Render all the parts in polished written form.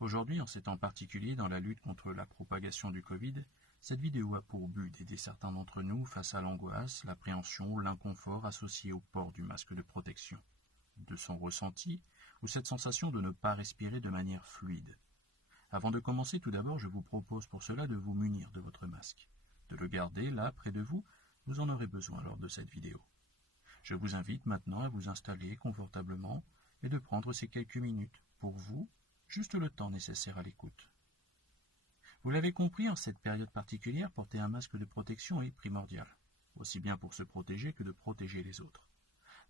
Aujourd'hui, en ces temps particuliers dans la lutte contre la propagation du Covid, cette vidéo a pour but d'aider certains d'entre nous face à l'angoisse, l'appréhension, l'inconfort associé au port du masque de protection, de son ressenti ou cette sensation de ne pas respirer de manière fluide. Avant de commencer, tout d'abord, je vous propose pour cela de vous munir de votre masque, de le garder là près de vous, vous en aurez besoin lors de cette vidéo. Je vous invite maintenant à vous installer confortablement et de prendre ces quelques minutes pour vous, juste le temps nécessaire à l'écoute. Vous l'avez compris, en cette période particulière, porter un masque de protection est primordial, aussi bien pour se protéger que de protéger les autres.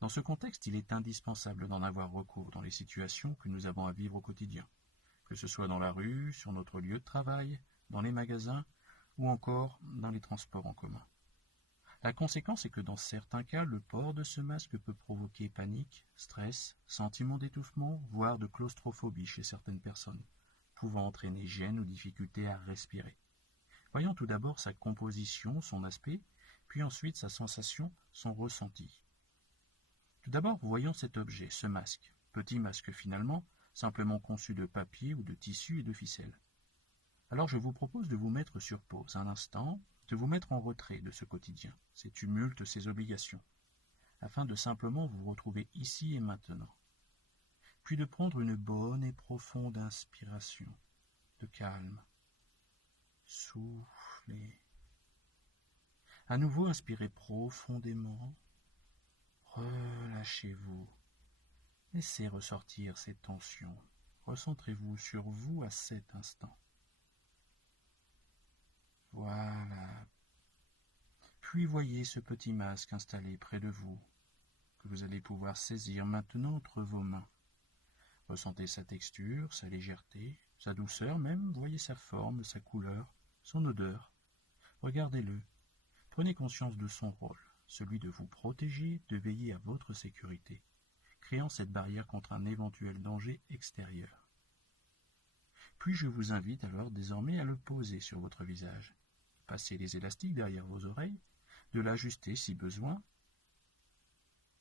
Dans ce contexte, il est indispensable d'en avoir recours dans les situations que nous avons à vivre au quotidien, que ce soit dans la rue, sur notre lieu de travail, dans les magasins ou encore dans les transports en commun. La conséquence est que dans certains cas, le port de ce masque peut provoquer panique, stress, sentiment d'étouffement, voire de claustrophobie chez certaines personnes, pouvant entraîner gêne ou difficulté à respirer. Voyons tout d'abord sa composition, son aspect, puis ensuite sa sensation, son ressenti. Tout d'abord, voyons cet objet, ce masque, petit masque finalement, simplement conçu de papier ou de tissu et de ficelle. Alors je vous propose de vous mettre sur pause un instant, de vous mettre en retrait de ce quotidien, ces tumultes, ces obligations, afin de simplement vous retrouver ici et maintenant. Puis de prendre une bonne et profonde inspiration, de calme. Soufflez. À nouveau, inspirez profondément. Relâchez-vous. Laissez ressortir ces tensions. Recentrez-vous sur vous à cet instant. Voilà. Puis voyez ce petit masque installé près de vous, que vous allez pouvoir saisir maintenant entre vos mains. Ressentez sa texture, sa légèreté, sa douceur même, voyez sa forme, sa couleur, son odeur. Regardez-le. Prenez conscience de son rôle, celui de vous protéger, de veiller à votre sécurité, créant cette barrière contre un éventuel danger extérieur. Puis je vous invite alors désormais à le poser sur votre visage. Passez les élastiques derrière vos oreilles, de l'ajuster si besoin,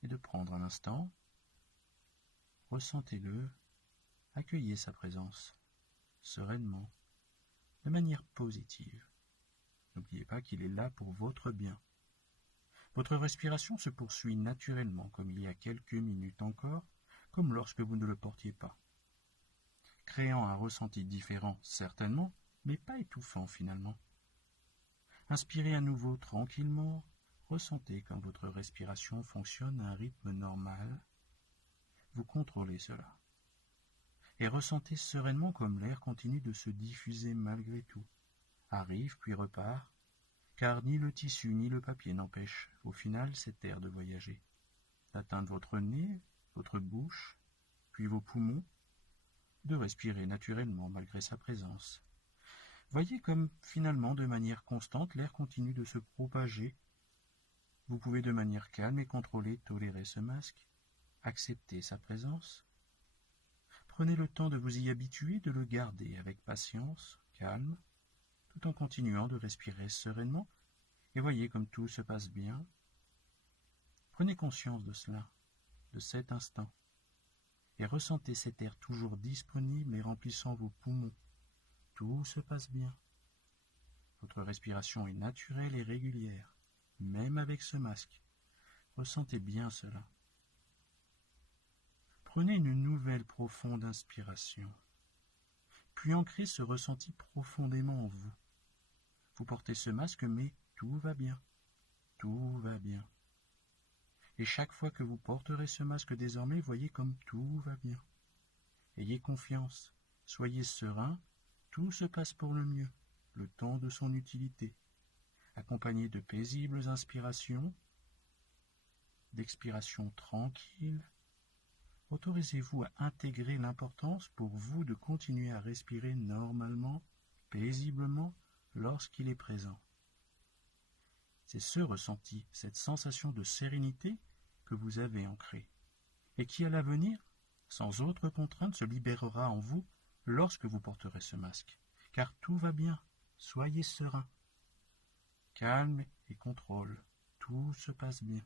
et de prendre un instant. Ressentez-le, accueillez sa présence, sereinement, de manière positive. N'oubliez pas qu'il est là pour votre bien. Votre respiration se poursuit naturellement comme il y a quelques minutes encore, comme lorsque vous ne le portiez pas. Créant un ressenti différent, certainement, mais pas étouffant finalement. Inspirez à nouveau tranquillement, ressentez comme votre respiration fonctionne à un rythme normal. Vous contrôlez cela. Et ressentez sereinement comme l'air continue de se diffuser malgré tout. Arrive puis repart, car ni le tissu ni le papier n'empêchent au final cet air de voyager, d'atteindre votre nez, votre bouche, puis vos poumons, de respirer naturellement malgré sa présence. Voyez comme finalement de manière constante l'air continue de se propager. Vous pouvez de manière calme et contrôlée tolérer ce masque, accepter sa présence. Prenez le temps de vous y habituer, de le garder avec patience, calme, tout en continuant de respirer sereinement, et voyez comme tout se passe bien. Prenez conscience de cela, de cet instant, et ressentez cet air toujours disponible et remplissant vos poumons. Tout se passe bien. Votre respiration est naturelle et régulière, même avec ce masque. Ressentez bien cela. Prenez une nouvelle profonde inspiration, puis ancrez ce ressenti profondément en vous. Vous portez ce masque, mais tout va bien. Tout va bien. Et chaque fois que vous porterez ce masque désormais, voyez comme tout va bien. Ayez confiance, soyez serein, tout se passe pour le mieux, le temps de son utilité, accompagné de paisibles inspirations, d'expirations tranquilles. Autorisez-vous à intégrer l'importance pour vous de continuer à respirer normalement, paisiblement, lorsqu'il est présent. C'est ce ressenti, cette sensation de sérénité que vous avez ancrée, et qui à l'avenir, sans autre contrainte, se libérera en vous lorsque vous porterez ce masque. Car tout va bien, soyez serein. Calme et contrôle, tout se passe bien.